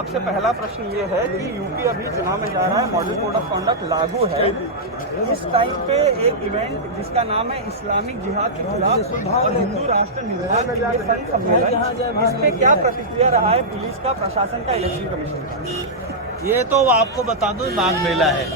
आपसे पहला प्रश्न ये है कि यूपी अभी चुनाव में जा रहा है, मॉडल कोड ऑफ कंडक्ट लागू है। इस टाइम पे एक इवेंट जिसका नाम है इस्लामिक जिहाद के खिलाफ और हिंदू राष्ट्र निर्माण के लिए संघ सम्मेलन, इस पे क्या प्रतिक्रिया रहा है पुलिस का, प्रशासन का, इलेक्शन कमीशन का? ये तो आपको बता दूं, माघ मेला है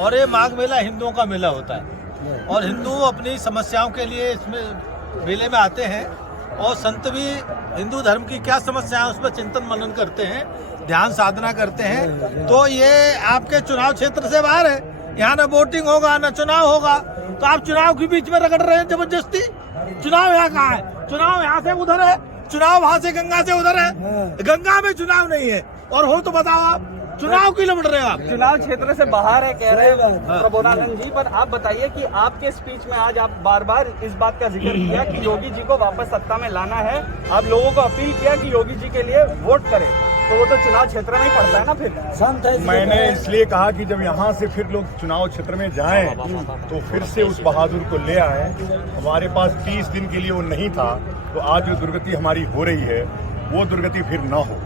और ये माघ मेला हिंदुओं का मेला होता है और हिंदू अपनी समस्याओं के लिए इसमें मेले में आते हैं और संत भी हिंदू धर्म की क्या समस्या है उस पर चिंतन मनन करते हैं, ध्यान साधना करते हैं। तो ये आपके चुनाव क्षेत्र से बाहर है, यहाँ न वोटिंग होगा न चुनाव होगा, तो आप चुनाव के बीच में रगड़ रहे हैं जबरदस्ती। चुनाव यहाँ कहाँ है? चुनाव यहाँ से उधर है, चुनाव वहाँ से गंगा से उधर है, गंगा में चुनाव नहीं है। और हो तो बताओ आप चुनाव क्यों लड़ रहे हो? आप चुनाव क्षेत्र से बाहर है कह रहे हैं प्रबोधानंद जी, पर आप बताइए कि आपके स्पीच में आज आप बार बार इस बात का जिक्र किया कि योगी जी को वापस सत्ता में लाना है, आप लोगों को अपील किया कि योगी जी के लिए वोट करें, तो वो तो चुनाव क्षेत्र में ही पड़ता है ना फिर। मैंने इसलिए कहा कि जब यहाँ से फिर लोग चुनाव क्षेत्र में जाएं तो फिर से उस बहादुर को ले आए। हमारे पास 30 दिन के लिए वो नहीं था, तो आज जो दुर्गति हमारी हो रही है वो दुर्गति फिर ना हो।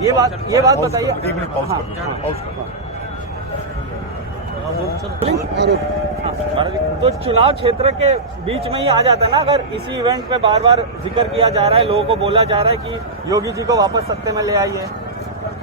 ये बात बताइए। एक मिनट पॉज कर। तो चुनाव क्षेत्र के बीच में ही आ जाता है ना, अगर इसी इवेंट पे बार बार जिक्र किया जा रहा है, लोगों को बोला जा रहा है कि योगी जी को वापस सत्ते में ले आइए।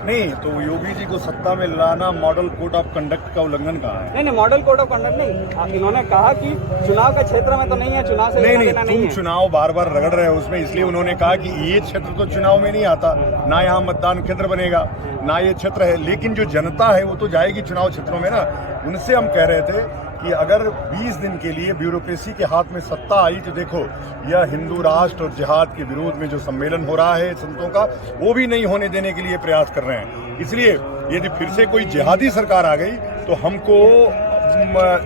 नहीं, तो योगी जी को सत्ता में लाना मॉडल कोड ऑफ कंडक्ट का उल्लंघन कहा है? नहीं, मॉडल कोड ऑफ कंडक्ट नहीं, इन्होंने कहा कि चुनाव के क्षेत्र में तो नहीं है, चुनाव से नहीं, तुम चुनाव बार बार रगड़ रहे हो उसमें, इसलिए उन्होंने कहा कि ये क्षेत्र तो चुनाव में नहीं आता, ना यहाँ मतदान केंद्र बनेगा, ना ये क्षेत्र है, लेकिन जो जनता है वो तो जाएगी चुनाव क्षेत्रों में ना। उनसे हम कह रहे थे कि अगर 20 दिन के लिए ब्यूरोक्रेसी के हाथ में सत्ता आई तो देखो, यह हिंदू राष्ट्र और जिहाद के विरोध में जो सम्मेलन हो रहा है संतों का, वो भी नहीं होने देने के लिए प्रयास कर रहे हैं। इसलिए यदि फिर से कोई जिहादी सरकार आ गई तो हमको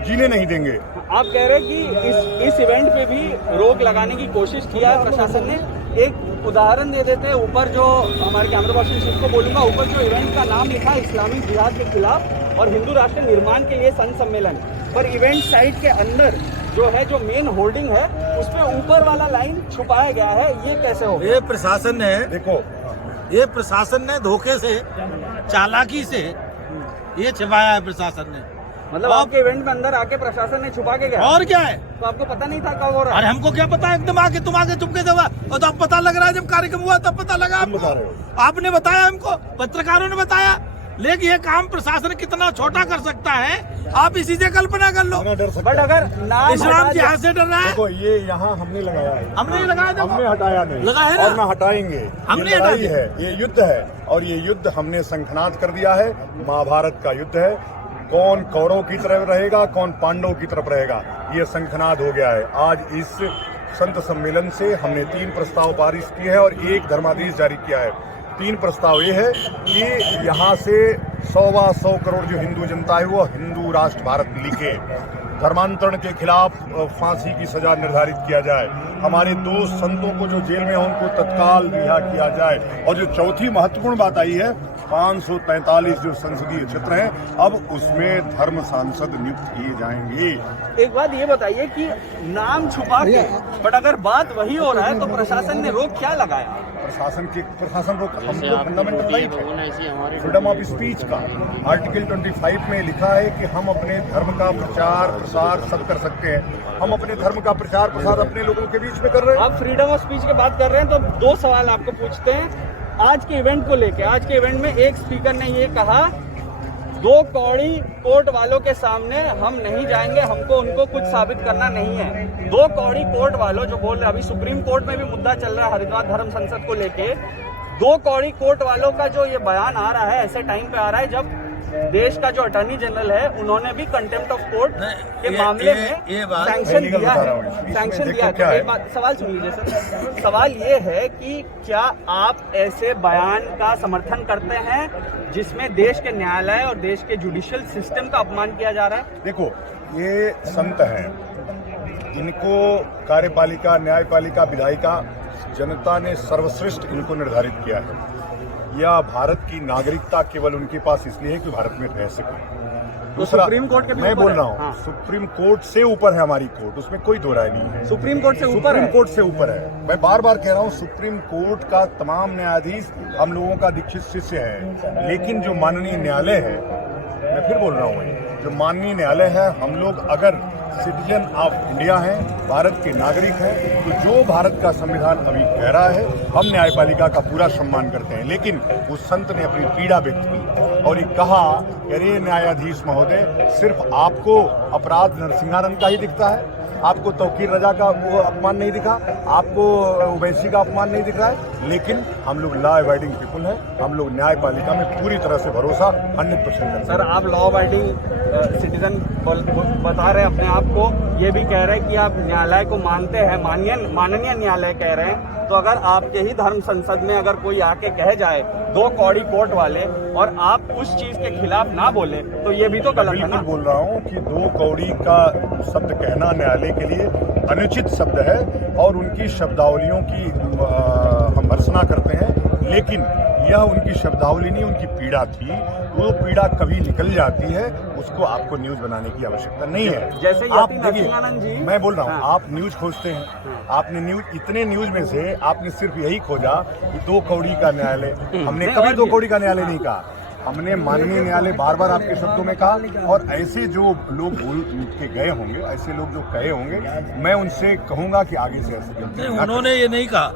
जीने नहीं देंगे। आप कह रहे हैं कि इस इवेंट पे भी रोक लगाने की कोशिश किया है प्रशासन ने। एक उदाहरण दे देते हैं, ऊपर जो हमारे कैमरा पर्सन को बोलूंगा, ऊपर जो इवेंट का नाम लिखा है इस्लामिक जिहाद के खिलाफ और हिंदू राष्ट्र निर्माण के लिए संघ सम्मेलन, पर इवेंट साइट के अंदर जो है, जो मेन होर्डिंग है, उस पे ऊपर वाला लाइन छुपाया गया है। ये कैसे हो? ये प्रशासन ने, देखो, ये प्रशासन ने धोखे से, चालाकी से ये छिपाया है प्रशासन ने। मतलब आपके इवेंट में अंदर आके प्रशासन ने छुपा के गया? और क्या है? तो आपको पता नहीं था कब हो रहा है? अरे हमको क्या पता, एकदम आके तुम आके चुपके से हुआ, और तो अब पता लग रहा है, जब कार्यक्रम हुआ तब पता लगा। आपने बताया हमको, पत्रकारों ने बताया, लेकिन ये काम प्रशासन कितना छोटा कर सकता है आप इसी से कल्पना कर लो। बट अगर नाम इस्लाम जिहाद से डर रहा है, देखो ये यहाँ हमने लगाया है, हमने लगाया, हमने हटाया नहीं, लगाया ना, और ना हटाएंगे। हमने ये लड़ाई है, ये युद्ध है, और ये युद्ध हमने शंखनाद कर दिया है। महाभारत का युद्ध है, कौन कौरवों की तरफ रहेगा, कौन पांडवों की तरफ रहेगा, ये शंखनाद हो गया है। आज इस संत सम्मेलन से हमने 3 प्रस्ताव पारित किए हैं और 1 धर्मादेश जारी किया है। 3 प्रस्ताव ये है कि यहाँ से 100 करोड़ जो हिंदू जनता है वो हिंदू राष्ट्र भारत लिखे, धर्मांतरण के खिलाफ फांसी की सजा निर्धारित किया जाए, हमारे 2 संतों को जो जेल में हैं उनको तत्काल रिहा किया जाए, और जो चौथी महत्वपूर्ण बात आई है, 543 जो संसदीय क्षेत्र हैं, अब उसमें धर्म सांसद नियुक्त किए जाएंगे। एक बात ये बताइए कि नाम छुपा के, बट अगर बात वही हो रहा है तो प्रशासन ने रोक क्या लगाया? प्रशासन रोक हमको फंडामेंटल राइट है, फ्रीडम ऑफ स्पीच का आर्टिकल 25 में लिखा है कि हम अपने धर्म का प्रचार प्रसार सब कर सकते हैं। हम अपने धर्म का प्रचार प्रसार अपने लोगों के बीच में कर रहे हैं। आप फ्रीडम ऑफ स्पीच की बात कर रहे हैं तो 2 सवाल आपको पूछते हैं आज के इवेंट को लेके। आज के इवेंट में एक स्पीकर ने ये कहा, 2 कौड़ी कोर्ट वालों के सामने हम नहीं जाएंगे, हमको उनको कुछ साबित करना नहीं है। 2 कौड़ी कोर्ट वालों जो बोल रहे हैं, अभी सुप्रीम कोर्ट में भी मुद्दा चल रहा है हरिद्वार धर्म संसद को लेके, 2 कौड़ी कोर्ट वालों का जो ये बयान आ रहा है, ऐसे टाइम पे आ रहा है जब देश का जो अटॉर्नी जनरल है उन्होंने भी कंटेम्प्ट ऑफ कोर्ट के मामले में सैंक्शन दिया है। सैंक्शन दिया है। एक बात, सवाल सुन लीजिए सर। सवाल ये है कि क्या आप ऐसे बयान का समर्थन करते हैं जिसमें देश के न्यायालय और देश के जुडिशियल सिस्टम का अपमान किया जा रहा है? देखो, ये संत हैं, इनको कार्यपालिका, न्यायपालिका, विधायिका, जनता ने सर्वश्रेष्ठ इनको निर्धारित किया है। या भारत की नागरिकता केवल उनके पास इसलिए है कि भारत में रह सके, दूसरा सुप्रीम कोर्ट के भी मैं ऊपर बोल है। रहा हूँ हाँ। सुप्रीम कोर्ट से ऊपर है हमारी कोर्ट, उसमें कोई दो राय नहीं है। सुप्रीम कोर्ट से ऊपर सुप्रीम है। कोर्ट से ऊपर है। मैं बार बार कह रहा हूँ सुप्रीम कोर्ट का तमाम न्यायाधीश हम लोगों का दीक्षित शिष्य है, लेकिन जो माननीय न्यायालय है, मैं फिर बोल रहा हूँ, जो माननीय न्यायालय है, हम लोग अगर सिटीजन ऑफ इंडिया हैं, भारत के नागरिक हैं, तो जो भारत का संविधान अभी कह रहा है, हम न्यायपालिका का पूरा सम्मान करते हैं। लेकिन उस संत ने अपनी पीड़ा व्यक्त की और ये कहा, अरे न्यायाधीश महोदय, सिर्फ आपको अपराध नरसिंहानंद का ही दिखता है, आपको तौकीर रजा का वो अपमान नहीं दिखा, आपको ओवैसी का अपमान नहीं दिख रहा है, लेकिन हम लोग लॉ अबाइडिंग पीपुल हैं, हम लोग न्यायपालिका में पूरी तरह से भरोसा 100% करते हैं। सर, आप लॉ अबाइडिंग सिटीजन बता रहे हैं अपने आप को, ये भी कह रहे हैं कि आप न्यायालय को मानते हैं, माननीय न्यायालय कह रहे हैं, तो अगर आपके ही धर्म संसद में अगर कोई आके कह जाए दो कौड़ी कोर्ट वाले और आप उस चीज के खिलाफ ना बोले, तो ये भी तो गलत है ना। बिल्कुल बोल रहा हूँ कि दो कौड़ी का शब्द कहना न्यायालय के लिए अनुचित शब्द है और उनकी शब्दावलियों की हम भर्त्सना करते हैं, लेकिन यह उनकी शब्दावली नहीं, उनकी पीड़ा थी। वो पीड़ा कभी निकल जाती है, उसको आपको न्यूज बनाने की आवश्यकता नहीं है। जैसे आप यति देखिए, नरसिंहानंद जी, मैं बोल रहा हूँ, हाँ। आप न्यूज खोजते हैं, आपने न्यूज, इतने न्यूज में से आपने सिर्फ यही खोजा कि दो कौड़ी का न्यायालय। हमने नहीं, कभी और दो भी- कौड़ी का न्यायालय नहीं कहा, हमने माननीय न्यायालय बार बार आपके शब्दों में कहा। और ऐसे जो लोग बोल के गए होंगे, ऐसे लोग जो कहे होंगे, मैं उनसे कहूंगा कि आगे से ऐसे गलती नहीं, ना करें। उन्होंने ये नहीं कहा,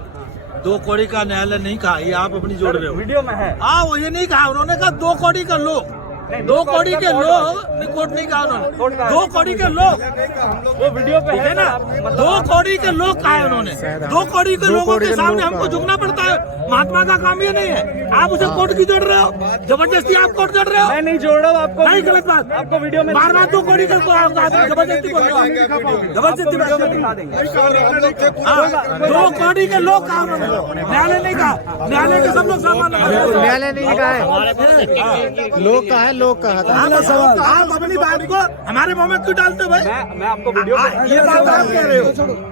दो कौड़ी का न्यायालय नहीं कहा, ये आप अपनी जोड़ रहे हो। वीडियो में है। हाँ, वो ये नहीं कहा, उन्होंने कहा दो कौड़ी का लोग, नहीं, दो कौड़ी के कोर्ट लोग, नहीं कोर्ट नहीं कहा कोर्ट उन्होंने, कहा है। दो कौड़ी के लोग, वो वीडियो पे है ना, दो कौड़ी के लोग कहा है उन्होंने। दो कौड़ी के लोगों के सामने हमको झुकना पड़ता है, महात्मा का काम ये नहीं है। आप उसे कोर्ट की जोड़ रहे हो, जबरदस्ती आप कोर्ट जोड़ रहे हो। मैं नहीं जोड़ रहा हूँ आपको, नहीं, गलत बात। आपको वीडियो में बार बार दो कौड़ी का जबरदस्ती बोल रहे हो, जबरदस्ती वीडियो में बोल दिखा रहे देंगे। हो। हाँ, दो कौड़ी के लोग कहा उन्होंने, न्यायालय नहीं कहा, न्यायालय के सब लोग सामान न्यायालय नहीं कहा है, लोग कहा है, लोग कहा था। आप अपनी बात को हमारे मुंह में क्यों डालते हो भाई? मैं आपको वीडियो ये बात आप कह रहे हो,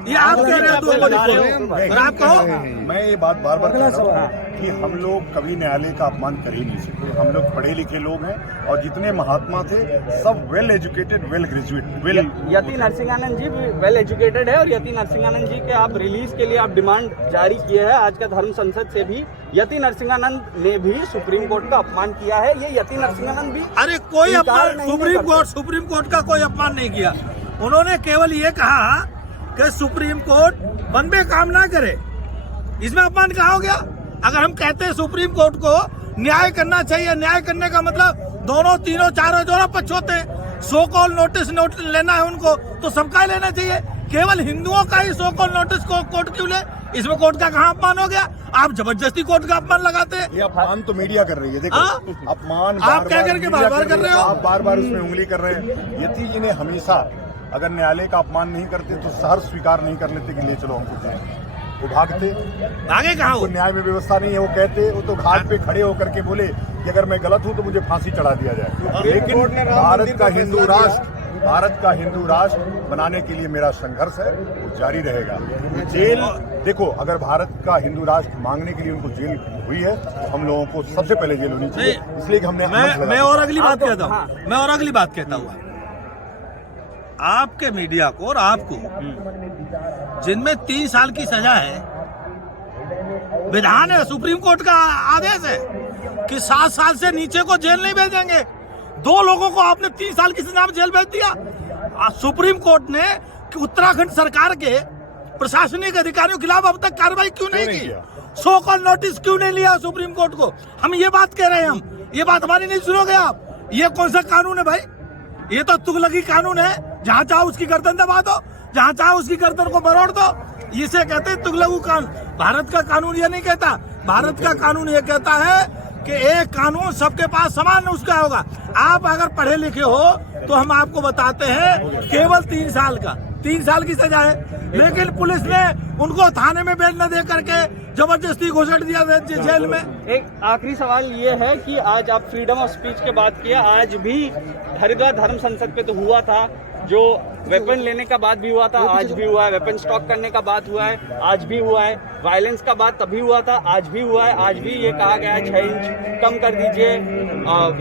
ये आप कह रहे हो दो कौड़ी को, और आप कहो मैं ये बात बार बार कह रहा हूँ कि हम लोग कभी न्यायालय का अपमान कर ही नहीं सकते। हम लोग पढ़े लिखे लोग हैं और जितने महात्मा थे सब well educated, well graduate, well. Yati Narsinghanand ji भी वेल एजुकेटेड है और यति नरसिंहानंद जी के आप रिलीज के लिए आप डिमांड जारी किए हैं आज का धर्म संसद से भी। यति नरसिंहानंद ने भी सुप्रीम कोर्ट का अपमान किया है, ये यति नरसिंहानंद भी अरे कोई इनकार अपमान, नहीं सुप्रीम कोर्ट का कोई अपमान नहीं किया। उन्होंने केवल ये कहा कि सुप्रीम कोर्ट मन में काम ना करे, इसमें अपमान कहा हो गया? अगर हम कहते हैं सुप्रीम कोर्ट को न्याय करना चाहिए, न्याय करने का मतलब दोनों तीनों चारों दोनों पक्ष होते हैं, सो कॉल नोटिस लेना है उनको तो सबका लेना चाहिए, केवल हिंदुओं का ही सो कॉल नोटिस को कोर्ट क्यों ले? इसमें कोर्ट का कहाँ अपमान हो गया? आप जबरदस्ती कोर्ट का अपमान लगाते हैं। ये अपमान तो मीडिया कर रही है, देखो हाँ? अपमान आप क्या करके मीडिया बार-बार कर रहे हो? आप बार बार उसमें उंगली कर रहे हैं। यति जी ने हमेशा अगर न्यायालय का अपमान नहीं करते तो सहर्ष स्वीकार नहीं कर लेते कि ले चलो हमको जाए, वो भागते। आगे कहा तो न्याय में व्यवस्था नहीं है, वो कहते, वो तो घाट पे खड़े होकर के बोले कि अगर मैं गलत हूं तो मुझे फांसी चढ़ा दिया जाए। लेकिन भारत का हिंदू राष्ट्र बनाने के लिए मेरा संघर्ष है, वो जारी रहेगा। जेल देखो, अगर भारत का हिंदू राष्ट्र मांगने के लिए उनको जेल हुई है तो हम लोगों को सबसे पहले जेल होनी चाहिए, इसलिए कि हमने मैं और अगली बात आपको- कहता हूँ, हाँ। मैं और अगली बात कहता हूँ, आपके मीडिया को और आपको जिनमें 3 साल की सजा है, विधान है, सुप्रीम कोर्ट का आदेश है कि 7 साल से नीचे को जेल नहीं भेजेंगे। 2 लोगों को आपने 3 साल की सजा में जेल भेज दिया। सुप्रीम कोर्ट ने उत्तराखंड सरकार के प्रशासनिक अधिकारियों के खिलाफ अब तक कार्रवाई क्यों नहीं की? सो कॉल नोटिस क्यों नहीं लिया सुप्रीम कोर्ट को? हम ये बात कह रहे हैं, हम ये बात हमारी नहीं सुनोगे आप? ये कौन सा कानून है भाई? ये तो तुगलकी कानून है, जहाँ चाहो उसकी गर्दन दबा दो, जहाँ चाहो उसकी गर्दन को मरोड़ दो। इसे कहते हैं तुगलकू कानून। भारत का कानून ये नहीं कहता, भारत का कानून ये कहता है कि एक कानून सबके पास समान उसका होगा। आप अगर पढ़े लिखे हो तो हम आपको बताते हैं केवल 3 साल का, 3 साल की सजा है, लेकिन पुलिस ने उनको थाने में बेल न दे करके जबरदस्ती घुसेड़ दिया जेल में। एक आखिरी सवाल ये है कि आज आप फ्रीडम ऑफ स्पीच की बात किया, आज भी हरिद्वार धर्म संसद पे तो हुआ था, जो वेपन लेने का बात भी हुआ था, आज भी हुआ है। वेपन स्टॉक करने का बात हुआ है, आज भी हुआ है। वायलेंस का बात तभी हुआ था, आज भी हुआ है। आज भी ये कहा गया है 6 इंच कम कर दीजिए,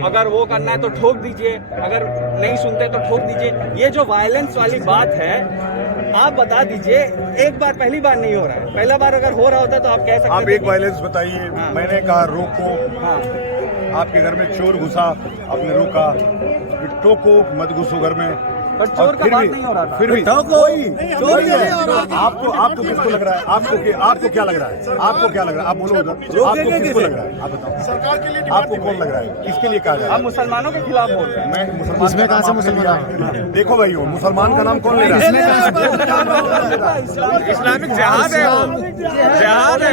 अगर वो करना है तो ठोक दीजिए, अगर नहीं सुनते तो ठोक दीजिए। ये जो वायलेंस वाली बात है, आप बता दीजिए, एक बार पहली बार नहीं हो रहा है, पहला बार अगर हो रहा होता तो आप कह सकते आप थे एक वायलेंस बताइए। मैंने कहा रोको, हाँ, आपके घर में चोर घुसा, आपने रोका, फिर टोको मत घुसो घर में। पर चोर और का फिर बात भी- नहीं हो रहा था। फिर भी चोरी है। आपको किसको लग रहा है? आपको क्या लग रहा है? आपको क्या लग रहा है? आप बोलो उधर, आपको किसको लग रहा है? आप बताओ, सरकार के लिए आपको कौन लग रहा है? किसके लिए कहा जा रहा आप है? मुसलमानों के खिलाफ बोल रहे हैं। मैं मुसलमान इसमें कहाँ से का नाम आपने मुसलमान लिया? देखो भाई, मुसलमान का नाम कौन ले रहा है? इस्लामिक जिहाद है, जिहाद है।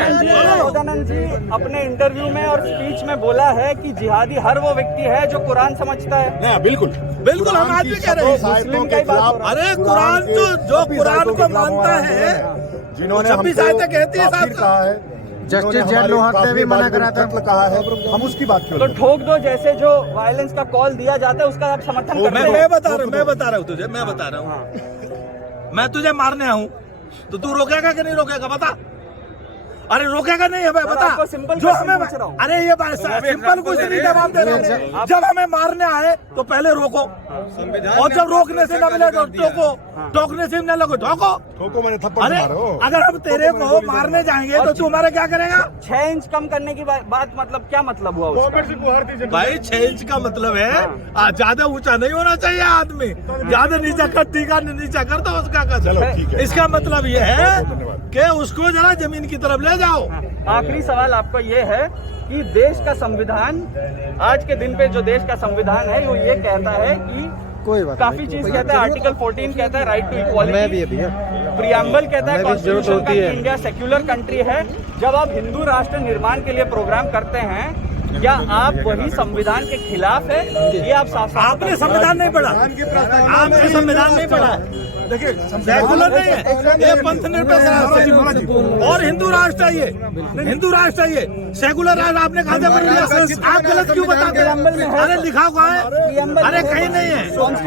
सदानंद जी अपने इंटरव्यू में और स्पीच में बोला है कि जिहादी हर वो व्यक्ति है जो कुरान समझता है। नहीं, बिल्कुल बिल्कुल, हम आज भी कह रहे हैं। मुस्लिम का ही बात हो रहा है। अरे कुरान तो जो कुरान को मानता है, जिन्होंने 26 हमको आयतें कहती है काफिर साहब। कहा है, जस्टिस जैन लोहार ने भी मना करा था। कत्ल कहा है, हम उसकी बात क्यों तो नहीं? ठोक दो जैसे जो वायलेंस का कॉल दिया जाता है उसका आप समर्थन करते हो। मैं बता रहा हूँ तुझे, मैं बता रहा हूँ। मैं तुझे मारने आऊँ तो तू रोकेगा कि नहीं रोकेगा? बता। अरे रोकेगा नहीं है भाई, सर, बता। आपको सिंपल जो क्वेश्चन हमें, पूछ रहा हूँ। अरे ये बात सिंपल कुछ नहीं जवाब दे रहा हूँ। जब हमें मारने आए तो पहले रोको, और जब रोकने से न मिले तो टोको, टोकने से न लगे ठोको। ठोको, मैंने थप्पड़ अरे मारो। अगर हम तेरे को मारने जाएंगे तो तू हमारे क्या करेगा? 6 इंच कम करने की बात मतलब क्या मतलब हुआ उसका? भाई 6 इंच का मतलब है ज्यादा ऊंचा नहीं होना चाहिए आदमी, ज्यादा नीचा कर, टीका नीचा कर तो उसका कर। चलो ठीक है। इसका मतलब ये है धन्यवाद। कि उसको जरा जमीन की तरफ ले जाओ। आखिरी सवाल आपका ये है कि देश का संविधान, आज के दिन पे जो देश का संविधान है वो ये कहता है कि कोई बात काफी चीज कहता है। आर्टिकल 14 कहता है राइट टू मैं भी इक्वालिटी। अभी है। प्रियम्बल कहता है हमें भी जरूरत कॉन्स्टिट्यूशन का होती कि है। इंडिया सेक्युलर कंट्री है। जब आप हिंदू राष्ट्र निर्माण के लिए प्रोग्राम करते हैं, क्या आप वही संविधान के खिलाफ है? ये आप साफ साफ आपने संविधान नहीं पढ़ा, आपने संविधान नहीं पढ़ा। देखिए, सेकुलर नहीं है ये, पंथ निरपेक्ष राष्ट्र और हिंदू राष्ट्र है ये, हिंदू राष्ट्र है ये। सेकुलर राष्ट्र आपने कहा था पढ़ लिया, आप गलत क्यों बताते हैं? अरे लिखा हुआ है, अरे कहीं नहीं है।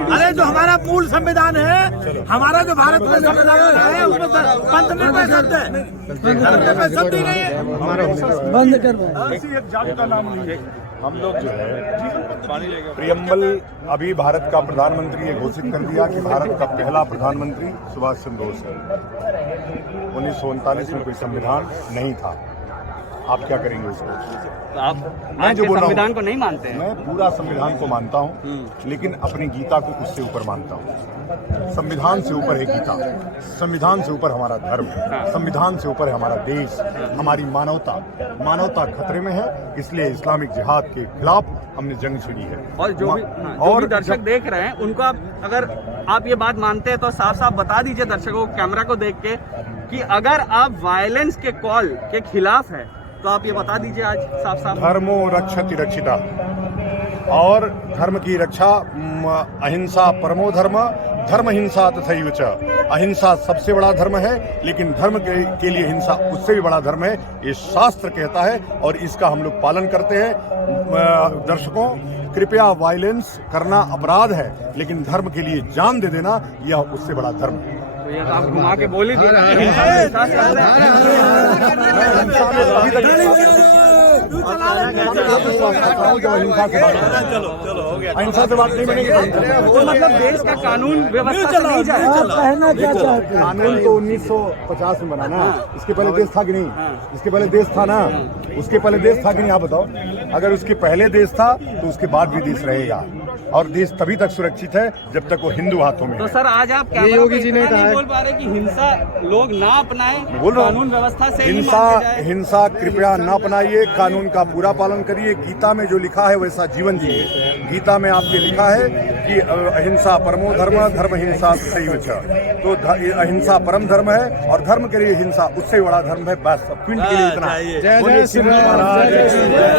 अरे जो हमारा मूल संविधान है, हमारा जो भारत में संविधान है उसमें पंथ निरपेक्ष शब्द है, धर्मनिरपेक्ष शब्द ही नहीं है। बंद कर हम लोग जो है प्रियम्बल, अभी भारत का प्रधानमंत्री ये घोषित कर दिया कि भारत का पहला प्रधानमंत्री सुभाष चंद्र बोस है। 1939 में कोई संविधान नहीं था। आप क्या करेंगे उसको? आप मैं जो बोल रहा हूँ, संविधान को नहीं मानते हैं। मैं पूरा संविधान को मानता हूँ, लेकिन अपनी गीता को उससे ऊपर मानता हूँ। संविधान से ऊपर है गीता, संविधान से ऊपर हमारा धर्म, संविधान से ऊपर है हमारा देश, हमारी मानवता। मानवता खतरे में है, इसलिए इस्लामिक जिहाद के खिलाफ हमने जंग छिड़ी है। और जो भी दर्शक देख रहे हैं उनको अगर आप ये बात मानते हैं तो साफ साफ बता दीजिए दर्शकों को, कैमरा को देख के, कि अगर आप वायलेंस के कॉल के खिलाफ है तो आप ये बता दीजिए आज साफ साफ। धर्मो रक्षति रक्षिता, और धर्म की रक्षा अहिंसा परमो धर्म, धर्म हिंसा तथैव च। अहिंसा सबसे बड़ा धर्म है, लेकिन धर्म के लिए हिंसा उससे भी बड़ा धर्म है, ये शास्त्र कहता है और इसका हम लोग पालन करते हैं। दर्शकों, कृपया वायलेंस करना अपराध है, लेकिन धर्म के लिए जान दे देना यह उससे बड़ा धर्म है। तो ये तो आप घुमा के बोल ही दिए ना कि हिंसा के साथ साथ है। अहिंसा से बात नहीं बनेगी। तो मतलब देश का कानून व्यवस्था से नहीं जाएगा। कानून तो 1950 में बना ना, इसके पहले देश था कि नहीं? इसके पहले देश था ना, उसके पहले देश था कि नहीं? आप बताओ। अगर उसके पहले देश था तो उसके बाद भी देश रहेगा, और देश तभी तक सुरक्षित है जब तक वो हिंदू हाथों में तो है। सर आज आप कैमरा योगी पे जी ने इतना कहा नहीं है। बोल पा रहे कि हिंसा लोग ना अपनाएं, बोल रहा हूं। कानून व्यवस्था से ही हिंसा माने जाए। हिंसा कृपया न अपनाइए, कानून का पूरा पालन करिए। गीता में जो लिखा है वैसा जीवन जिए। गीता में आपके लिखा है कि अहिंसा परमो धर्म, धर्म हिंसा तथैव च। तो अहिंसा परम धर्म है, और धर्म के लिए हिंसा उससे बड़ा धर्म है। बस अब क्विंट के लिए इतना। चाहिए। जय बोलिए श्री शिवाजी राम, महाराज जय की श्री जय।